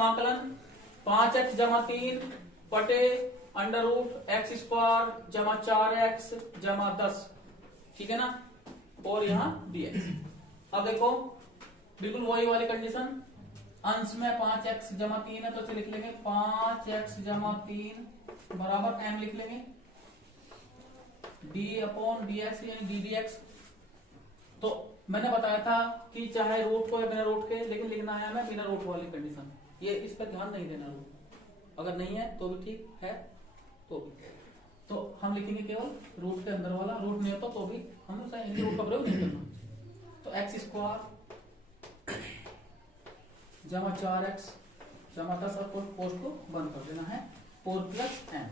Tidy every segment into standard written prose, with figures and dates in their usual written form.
समाकलन 5x जमा 3 बटे अंडर रूट एक्स स्क्वायर जमा 4x जमा 10, ठीक है ना, और यहाँ dx। अब देखो बिल्कुल वही वाली कंडीशन, अंश में 5x जमा 3 है तो इसे लिख लेंगे 5x जमा 3 बराबर m लिख लेंगे d अपॉन dx यानी d dx। तो मैंने बताया था कि चाहे रूट को या बिना रूट के, लेकिन लिखना है हमें बिना रूट वाली कंडीशन, ये इस पर ध्यान नहीं देना, रूट अगर नहीं है तो भी ठीक है, तो भी तो हम लिखेंगे केवल रूट के अंदर वाला, रूट नहीं होता तो भी हम रूट का प्रयोग नहीं करना। तो एक्स स्क्वायर जमा 4x जमा 10 और पोस्ट को बंद कर देना है 4 प्लस m,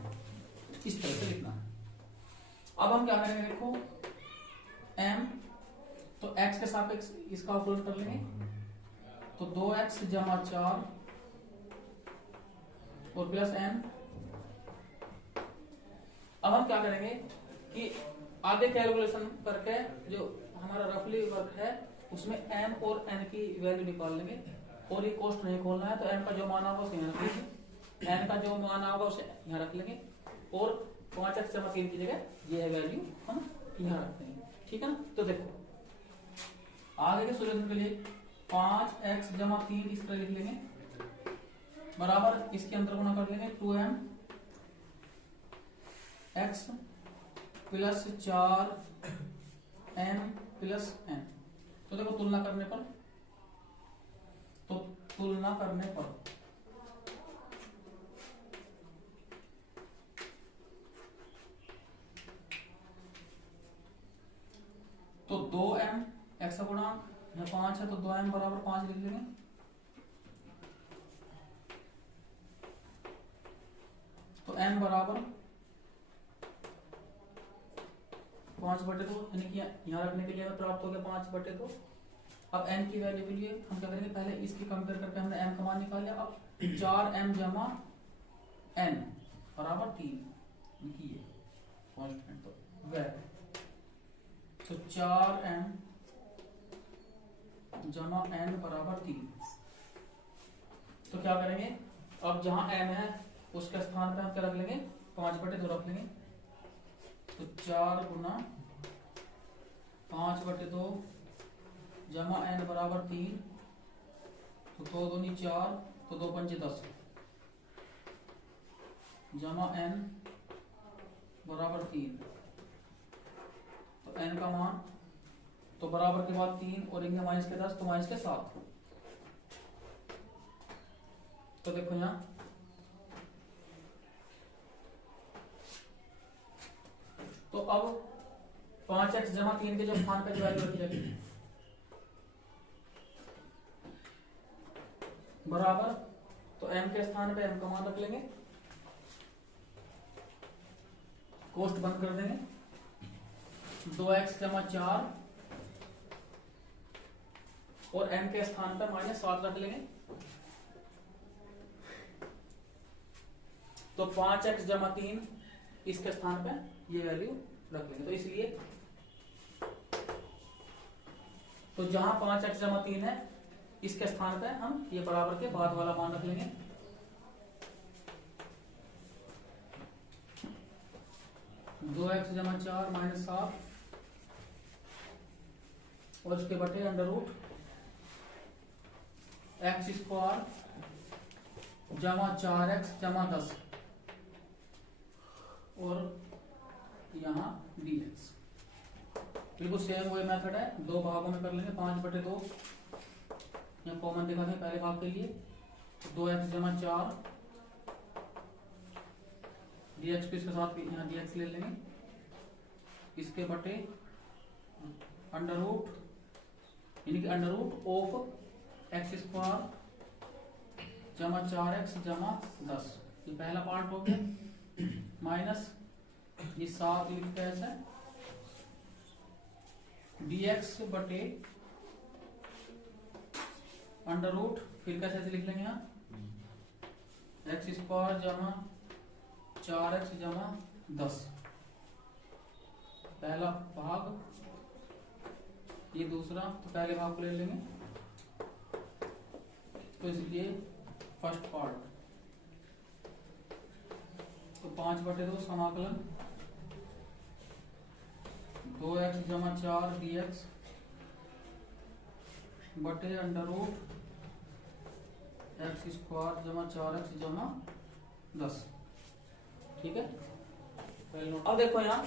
इस तरह से लिखना है। अब हम क्या करेंगे, देखो m तो x के सापेक्ष इसका अवकलन कर लेंगे, तो 2x जमा 4 और प्लस m। अब हम क्या करेंगे कि आगे कैलकुलेशन करके जो हमारा रफली वर्क है उसमें m और n की वैल्यू निकाल लेंगे, और ये कोष्ट नहीं खोलना है, तो m का जो मान होगा उसे यहाँ रख लेंगे, n का जो मान होगा उसे यहाँ रख लेंगे, और 5x जमा 3 की जगह ये है वैल्यू हम यहाँ रख देंगे, ठीक है ना। तो देखो आगे के सोल्यूशन के लिए 5x जमा 3 इस तरह लिख लेंगे बराबर इसके अंदर गुणा कर लेंगे 2m x plus 4m plus n। तो देखो तुलना करने पर, तो तुलना करने पर तो 2m x गुणांक यहाँ 5 है तो 2m बराबर 5 लिख लेंगे, तो m बराबर 5/2, यानी कि यहाँ रखने के लिए हमें प्राप्त हो गया 5/2। अब n की वैल्यू के लिए हम क्या करेंगे, पहले इसकी कंपेयर करके हमने m का मान निकाल लिया, अब 4m जमा n बराबर 3 ये कांस्टेंट, तो वह तो 4m जमा n बराबर 3। तो क्या करेंगे, अब जहां m है उसके स्थान पे हम क्या रख लेंगे, 5/2 रख लेंगे, तो 4 गुना 5/2 जमा n बराबर 3, तो 2 दूनी 4, तो 2 पंचे 10 जमा n बराबर 3, तो n का मान तो बराबर के बाद 3 और इनके माइनस के 10, तो माइनस के 7। तो देखो यहाँ तो अब 5x जमा 3 के जो स्थान पे जो वैल्यू रखी जाएगी बराबर, तो m के स्थान पे m का मान रख लेंगे, कोष्ट बंद कर देंगे, 2x जमा 4 और m के स्थान पर -7 रख लेंगे, तो 5x जमा 3 इसके स्थान पर ये वैल्यू रख लेंगे। तो इसलिए तो जहां 5x जमा 3 है इसके स्थान पर हम ये बराबर के बाद वाला मान रख लेंगे, दो एक्स जमा 4 -7 और इसके बटे अंडर रूट एक्स स्क्वायर जमा 4x जमा 10 और यहाँ dx। बिल्कुल सेम वही मेथड है, दो भागों में कर लेंगे, 5/2 यहाँ कॉमन दिखा दें पहले भाग के लिए, 2x जमा 4 dx को इसके साथ यहाँ dx ले लेंगे, इसके बटे अंडर रूट यानी कि under root of x square जमा 4x जमा 10, ये पहला पार्ट हो गया, माइनस ये 7 लिखते हैं ऐसे dx बटे अंडर रूट, फिर कैसे लिख लेंगे यहाँ एक्स स्क्वायर जमा 4x जमा 10, पहला भाग ये दूसरा, तो पहले भाग को ले लेंगे, तो इसलिए फर्स्ट पार्ट, तो 5/2 समाकलन 2x जमा 4 dx बटे अंडर रूट x स्क्वायर जमा 4x जमा 10। ठीक है, अब देखो यहाँ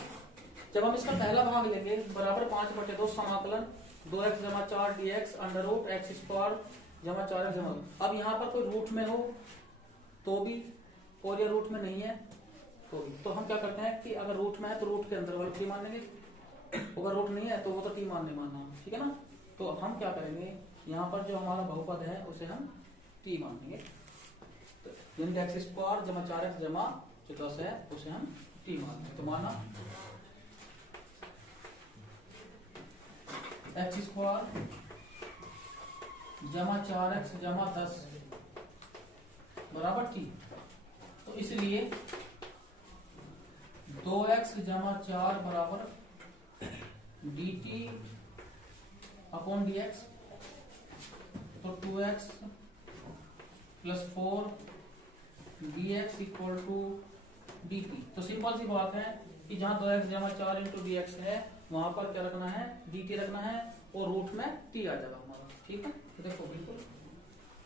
जब हम इसका पहला भाग लेंगे बराबर 5/2 समाकलन 2x जमा 4 dx under root x square जमा 4x जमा। अब यहाँ पर कोई रूट में हो तो भी और ये रूट में नहीं है तो भी, तो हम क्या करते हैं कि अगर रूट में है तो रूट के अंदर वाले टी मान लेंगे, अगर रूट नहीं है तो वो तो टी मानना। ठीक है ना, तो हम क्या करेंगे यहाँ पर जो हमारा बहुपद है उसे हम टी मान लेंगे, तो यानी एक्स स्क्वायर जमा 4x जमा जो 10 है उसे हम टी मान लेंगे। तो माना एक्स स्क्वायर जमा 4x जमा 10 बराबर टी, तो इसलिए 2x जमा 4 बराबर dt अपॉन dx, तो 2x plus 4 dx equal to dt। तो सिंपल सी बात है कि जहां 2x जमा 4 इंटू dx है वहां पर क्या रखना है, dt रखना है और रूट में t आ जाएगा हमारा। ठीक है, तो देखो बिल्कुल,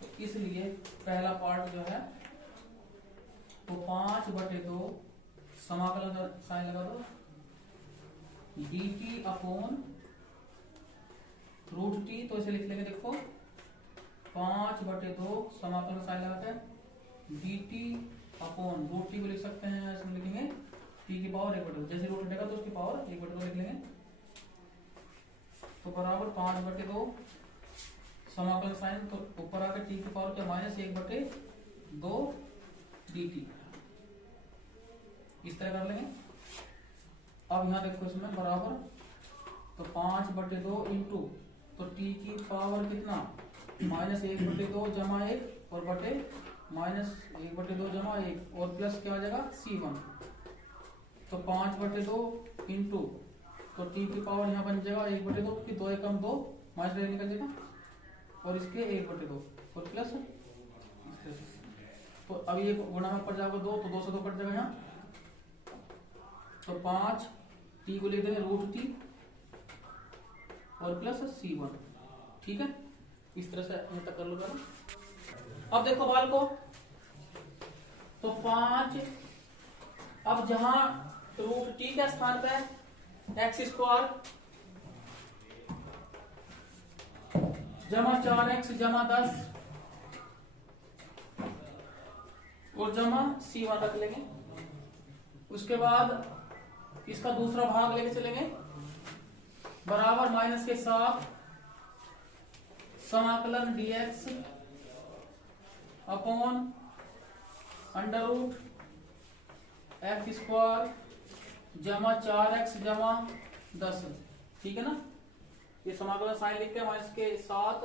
तो इसलिए पहला पार्ट जो है तो 5/2 समाकलन का साइन लगा दो dt अपॉन रूट t, तो इसे लिख लेंगे देखो 5/2 समाकलन का साइन लगाते हैं dt अपॉन रूट t को लिख सकते हैं, इसमें लिखेंगे t की पावर 1/2, जैसे रूट हटेगा तो उसकी पावर 1/2 लिख लेंगे, तो बराबर 5/2 समाकलन साइन, तो ऊपर आकर t की पावर क्या -1/2 dt, इस तरह कर लेंगे। अब यहाँ देखो इसमें बराबर तो 5/2 इंटू तो t की पावर कितना -1/2 जमा 1 और बटे -1/2 जमा 1 और प्लस क्या आ जाएगा c1, तो 5/2 इंटू तो t की पावर यहाँ बन जाएगा 1/2 की 2 एकम 2 माइनस निकल जाएगा और इसके 1/2 और प्लस, तो अब ये गुणा में पड़ जाएगा 2, तो 2 से 2 कट जाएगा यहाँ, तो 5 t को लिख देंगे रूट t और प्लस c1। ठीक है, इस तरह से यहाँ तक कर लो जरा। अब देखो बाल को, तो 5, अब जहां रूट t के स्थान पे एक्स स्क्वायर जमा 4x जमा 10 और जमा c1 रख लेंगे। उसके बाद इसका दूसरा भाग लेके चलेंगे बराबर माइनस के साथ समाकलन dx upon under root x square जमा 4x जमा 10। ठीक है ना, ये समाकलन साइन लिख के माइनस के साथ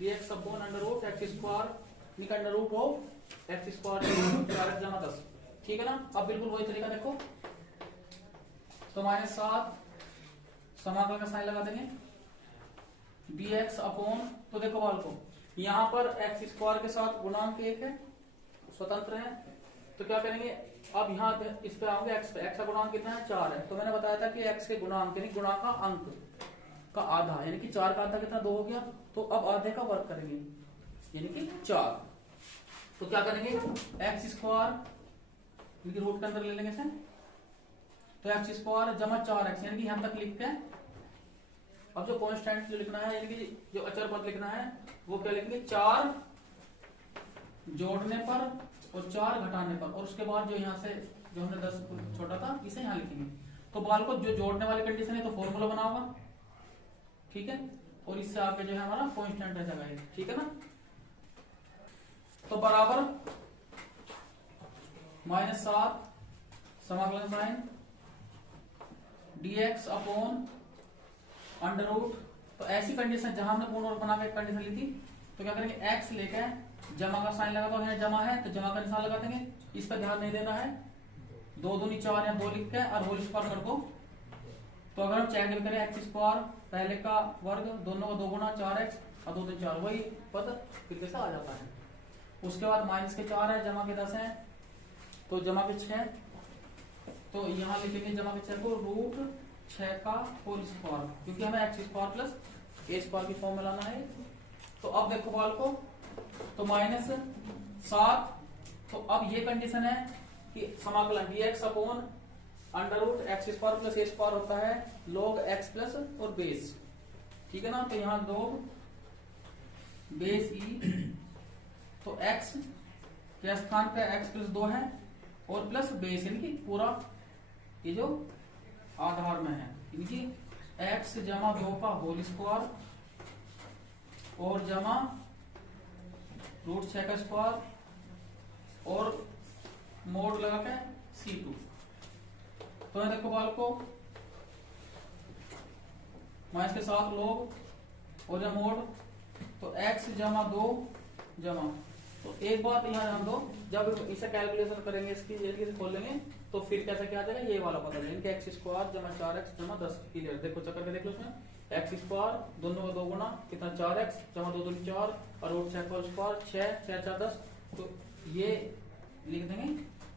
dx upon under root x square under root हो एक्स स्क्वायर 4x जमा 10। ठीक है ना, अब बिल्कुल वही तरीका देखो, तो -7 समाकलन का साइन लगा देंगे dx अपॉन, तो देखो बाल को यहाँ पर एक्स स्क्वायर के साथ गुणांक 1 है, स्वतंत्र है, तो क्या करेंगे अब यहाँ इस पे आओगे x पे, x का गुणांक कितना है 4 है, तो मैंने बताया था कि x के गुणांक यानी गुणांक का अंक का आधा यानी कि 4 का आधा कितना 2 हो गया, तो अब आधे का वर्ग करेंगे यानी कि 4, तो क्या करेंगे एक्स स्क्वायर रूट के अंदर ले लेंगे इसे, तो एक्स स्क्वायर जमा 4x यानी कि यहां तक लिख के अब जो कांस्टेंट जो लिखना है यानी कि जो अचर पद लिखना है वो क्या लिखेंगे 4 जोड़ने पर और 4 घटाने पर, और उसके बाद जो यहाँ से जो हमने 10 छोटा था इसे यहाँ लिखेंगे। तो बाल को जो जोड़ने वाली कंडीशन है तो फॉर्मूला बना होगा, ठीक है, और इससे आगे जो है हमारा कांस्टेंट रह जाएगा, ठीक है ना, तो बराबर -7 समाकलन sine dx upon under root, तो ऐसी कंडीशन जहां हमने पूर्ण वर्ग बना के कंडीशन ली थी, तो क्या करेंगे x लेके जमा का साइन लगा, तो यहाँ जमा है तो जमा का निशान लगा देंगे, इस पर ध्यान नहीं देना है, 2 दूनी 4 या 2 लिख के और होल स्क्वायर कर दो, तो अगर हम चेक करें एक्स स्क्वायर पहले का वर्ग दोनों का 2 गुना 4x और 2 3 4 वही पद फिर से आ जाता है। उसके बाद माइनस के 4 है, जमा के 10 है, तो जमा के 6, तो यहाँ लिखेंगे जमा के 6 को रूट 6 का होल स्क्वायर, क्योंकि हमें x square plus a square की फॉर्म में लाना है। तो अब देखो बाल को, तो माइनस 7, तो अब ये कंडीशन है कि समाकलन dx upon under root x square plus a square होता है log x प्लस और बेस, ठीक है ना। तो यहाँ log बेस ई, तो x के स्थान पे x प्लस 2 है और प्लस बेस यानी कि पूरा ये जो आधार में है, यानी कि x जमा 2 का होल स्क्वायर और जमा रूट 6 का स्क्वायर और मोड लगा के C2। तो ये देखो बाल को माइनस के साथ लोग और मोड, तो x जमा 2 जमा, तो एक बात यहाँ ध्यान दो, जब इसे कैलकुलेशन करेंगे इसकी जल्दी से खोल लेंगे तो फिर कैसे क्या आ जाएगा ये वाला पता चलेगा, एक्स स्क्वायर जमा 4x जमा 10 क्लियर। देखो चक्कर के देख लो उसमें एक्स स्क्वायर दोनों का 2 गुना कितना 4x जमा 2 दूनी 4 और रूट 6 का स्क्वायर 6 6 4 10, तो ये लिख देंगे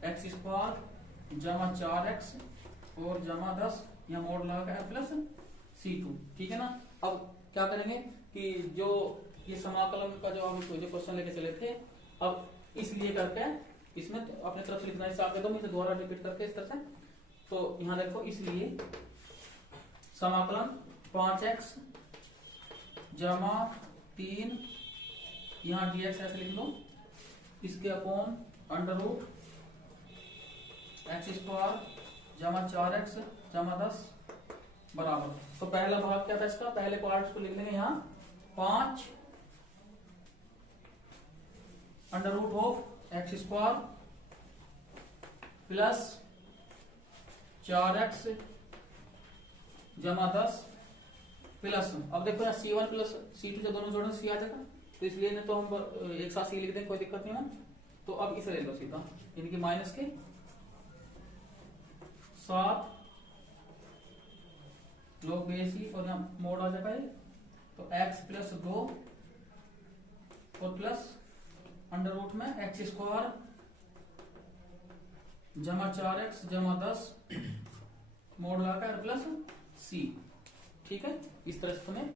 एक्स स्क्वायर जमा 4x और जमा 10, यहाँ मोड लगा है प्लस C2, ठीक है ना। अब क्या करेंगे कि जो ये समाकलन का जो हम जो क्वेश्चन लेके चले थे, अब इसलिए करके इसमें तो अपने तरफ से लिखना है, साथ दे दो मैं दोबारा रिपीट करके इस तरह से। तो यहाँ देखो इसलिए समाकलन 5x जमा 3, यहाँ dx ऐसे लिख लो, इसके upon under root x square जमा 4x जमा 10 बराबर। तो पहला भाग क्या था इसका, पहले पार्ट को लिख लेंगे यहाँ 5 under root of x square plus 4x जमा 10 प्लस, अब देखो यहाँ C1 प्लस C2 जब दोनों जोड़ें C आ जाएगा, तो इसलिए नहीं तो हम एक साथ C लिख दें, कोई दिक्कत नहीं है। तो अब इसे ले लो सीधा, यानी कि माइनस के 7 लोग बेसी और यहाँ मोड आ जाएगा, तो x प्लस 2 और प्लस अंडर रूट में एक्स स्क्वायर जमा 4x जमा 10 मोड लगाकर प्लस C, ठीक है। इस तरह से तुम्हें